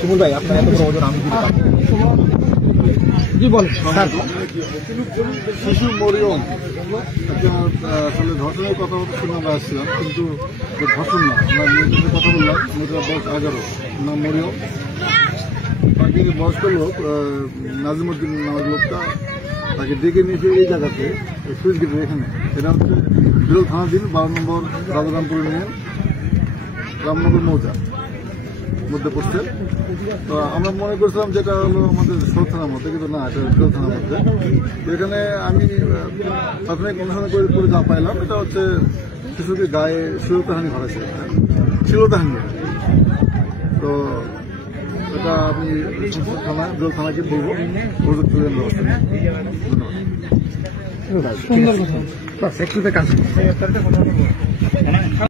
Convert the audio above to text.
শিমুল ভাই আপনার এত বড় ওজন আমি জি বলেন শিশু মরিয়ম আসলে ধর্ষণের কথা শুনে আমরা আসছিলাম, কিন্তু ধর্ষণ না, আমরা মেয়েদের কথা বললাম। মেয়েটার বয়স 11, নাম মরিয়ম। বাকি বয়স্ক লোক নাজিমুদ্দিন নামের লোকটা তাকে ডেকে নিয়েছে এই জায়গাতে, সুইচ গেটের এখানে। এটা হচ্ছে বিরল থানাধীন 12 নম্বর রাজারামপুর ইউনিয়ন, রামনগর মৌজা মধ্যে পড়ছে। তো আমরা মনে করছিলাম যেটা হলো আমাদের শহর থানার মধ্যে, কিন্তু না, এটা বিরল থানার মধ্যে। এখানে আমি প্রাথমিক অনুসন্ধান করে যা পাইলাম, এটা হচ্ছে শিশুকে গায়ে শ্লীলতাহানি ঘটাচ্ছে, শ্লীলতাহানি। তো এটা আমি থানা বিরল থানাকে বলবো প্রযুক্ত ব্যবস্থা নিয়ে। ধন্যবাদ।